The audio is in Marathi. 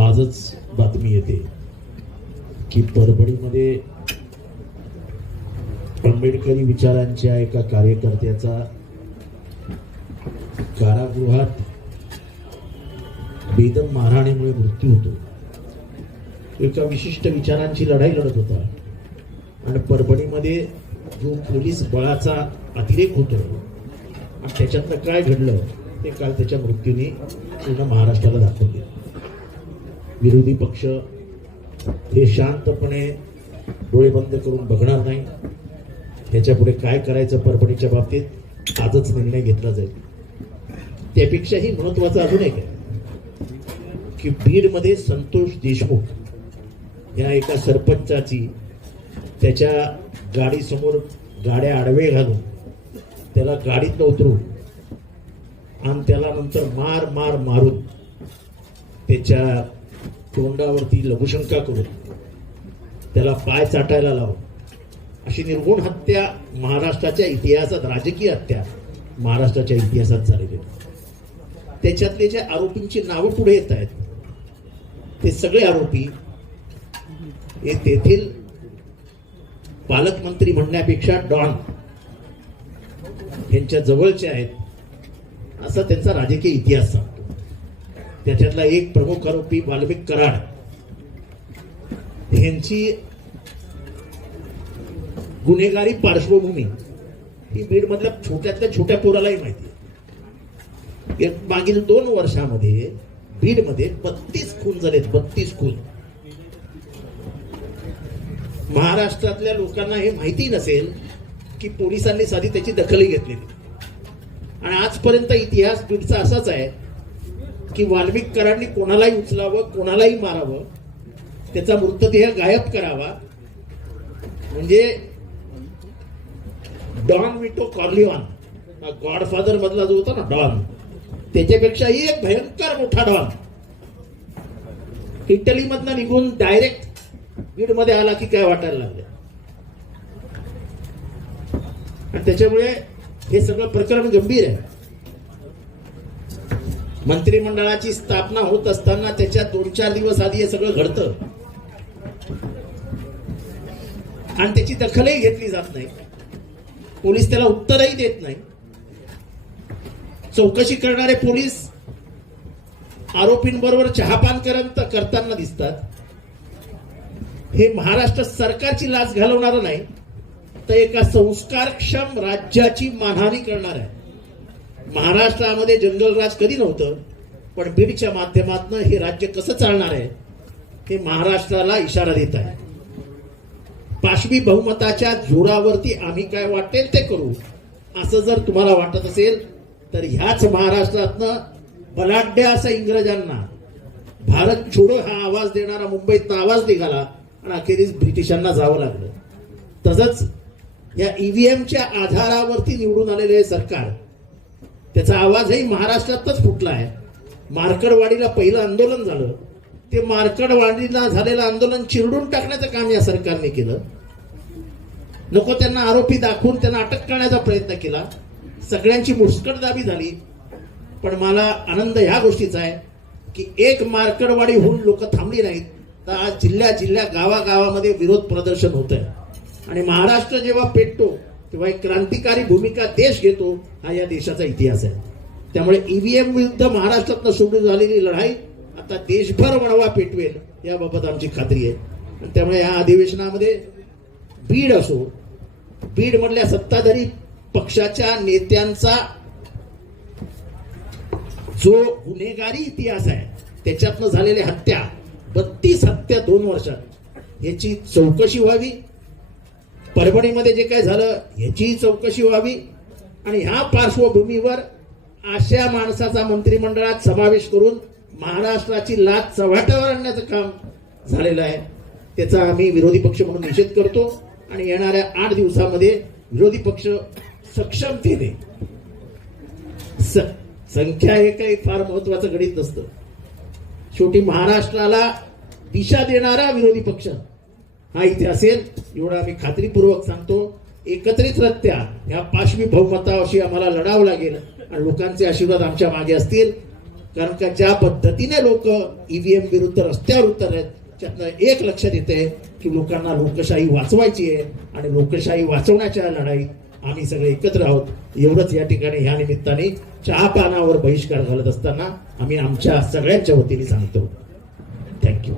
आजच बातमी येते की परभणीमध्ये आंबेडकरी विचारांच्या एका कार्यकर्त्याचा कारागृहात बेदम मारहाणीमुळे मृत्यू होतो. एका विशिष्ट विचारांची लढाई लढत होता. आणि परभणीमध्ये जो पोलीस बळाचा अतिरेक होतो आणि त्याच्यातनं काय घडलं ते काल त्याच्या मृत्यूने पूर्ण महाराष्ट्राला दाखवले विरोधी पक्ष हे शांतपणे डोळे बंद करून बघणार नाही. ह्याच्यापुढे काय करायचं परभणीच्या बाबतीत आजच निर्णय घेतला जाईल. त्यापेक्षाही महत्वाचं अजून एक आहे की बीडमध्ये संतोष देशमुख या एका सरपंचाची त्याच्या गाडीसमोर गाड्या आडवे घालून त्याला गाडीत उतरून आणि त्याला नंतर मार मार मारून त्याच्या तोंडावरती लघुशंका करून त्याला पाय चाटायला लावून अशी निर्गुण हत्या महाराष्ट्राच्या इतिहासात राजकीय हत्या महाराष्ट्राच्या इतिहासात झालेली त्याच्यातले जे आरोपींची नावं पुढे येत आहेत ते सगळे आरोपी हे तेथील पालकमंत्री म्हणण्यापेक्षा डॉन यांच्या जवळचे आहेत. असा त्यांचा राजकीय इतिहास सांगतो त्याच्यातला एक प्रमुख आरोपी वाल्मिक कराड. यांची गुन्हेगारी पार्श्वभूमी ही बीडमधल्या छोट्यातल्या छोट्या पोरालाही माहिती आहे. मागील दोन वर्षामध्ये बीडमध्ये बत्तीस खून झालेत बत्तीस खून. महाराष्ट्रातल्या लोकांना हे माहिती नसेल की पोलिसांनी साधी त्याची दखलही घेतलेली. आणि आजपर्यंत इतिहास बीडचा असाच आहे. की वाल्मिककरांनी कोणालाही उचलावं कोणालाही मारावं त्याचा मृतदेह गायब करावा. म्हणजे डॉन विटो कॉर्लिऑन गॉडफादर मधला जो होता ना डॉन त्याच्यापेक्षाही एक भयंकर मोठा डॉन. इटली मधनं निघून डायरेक्ट बीडमध्ये आला की काय वाटायला लागलं? आणि त्याच्यामुळे हे सगळं प्रकरण गंभीर आहे. मंत्रिमंडळाची स्थापना होत असताना त्याच्या दोन चार दिवस आधी हे सगळं घडतं. आणि त्याची दखलही घेतली जात नाही. पोलीस त्याला उत्तरही देत नाही. चौकशी करणारे पोलीस आरोपींबरोबर चहापान करत करताना दिसतात. हे महाराष्ट्र सरकारची लाच घालवणार नाही तर एका संस्कारक्षम राज्याची मानहानी करणार आहे. महाराष्ट्रामध्ये जंगलराज कधी नव्हतं पण बीडच्या माध्यमातून हे राज्य कसं चालणार आहे हे महाराष्ट्राला इशारा देत आहे. पाशवी बहुमताच्या जोरावरती आम्ही काय वाटेल ते करू असं जर तुम्हाला वाटत असेल तर ह्याच महाराष्ट्रातनं बलाढ्य असं इंग्रजांना भारत छोडो हा आवाज देणारा मुंबईत आवाज निघाला आणि अखेरीस ब्रिटिशांना जावं लागलं. तसंच या ईव्हीएमच्या आधारावरती निवडून आलेले सरकार त्याचा आवाजही महाराष्ट्रातच फुटला आहे. मार्कडवाडीला पहिलं आंदोलन झालं. ते मार्कडवाडीला झालेलं आंदोलन चिरडून टाकण्याचं काम या सरकारने केलं. नको त्यांना आरोपी दाखवून त्यांना अटक करण्याचा प्रयत्न केला. सगळ्यांची मुस्कटदाबी झाली. पण मला आनंद ह्या गोष्टीचा आहे की एक मार्कडवाडीहून लोक थांबली नाहीत. तर आज जिल्ह्या जिल्ह्या गावागावामध्ये विरोध प्रदर्शन होत आहे आणि महाराष्ट्र जेव्हा पेटतो किंवा एक क्रांतिकारी भूमिका देश घेतो हा या देशाचा इतिहास आहे. त्यामुळे ईव्हीएम विरुद्ध महाराष्ट्रातनं सुरू झालेली लढाई आता देशभर वणवा पेटवेल याबाबत आमची खात्री आहे. त्यामुळे या अधिवेशनामध्ये बीड असो बीड मधल्या सत्ताधारी पक्षाच्या नेत्यांचा जो गुन्हेगारी इतिहास आहे त्याच्यातनं झालेल्या हत्या बत्तीस हत्या दोन वर्षात याची चौकशी व्हावी परभणीमध्ये जे काय झालं ह्याचीही चौकशी व्हावी. आणि ह्या पार्श्वभूमीवर अशा माणसाचा मंत्रिमंडळात समावेश करून महाराष्ट्राची लाच चव्हाट्यावर आणण्याचं काम झालेलं आहे. त्याचा आम्ही विरोधी पक्ष म्हणून निषेध करतो. आणि येणाऱ्या आठ दिवसामध्ये विरोधी पक्ष सक्षमतेने स- संख्या हे काही फार महत्वाचं गणित नसतं. शेवटी महाराष्ट्राला दिशा देणारा विरोधी पक्ष. हा इथे असेल एवढा आम्ही खात्रीपूर्वक सांगतो. एकत्रितरित्या या पाशवी बहुमताशी आम्हाला लढावं लागेल आणि लोकांचे आशीर्वाद आमच्या मागे असतील. कारण का ज्या पद्धतीने लोक ईव्हीएम विरुद्ध रस्त्यावर उतर आहेत त्यातनं एक लक्षात येते की लोकांना लोकशाही वाचवायची आहे आणि लोकशाही वाचवण्याच्या लढाईत आम्ही सगळे एकत्र आहोत. एवढंच या ठिकाणी ह्या निमित्ताने चहा पानावर बहिष्कार घालत असताना आम्ही आमच्या सगळ्यांच्या वतीने सांगतो. थँक्यू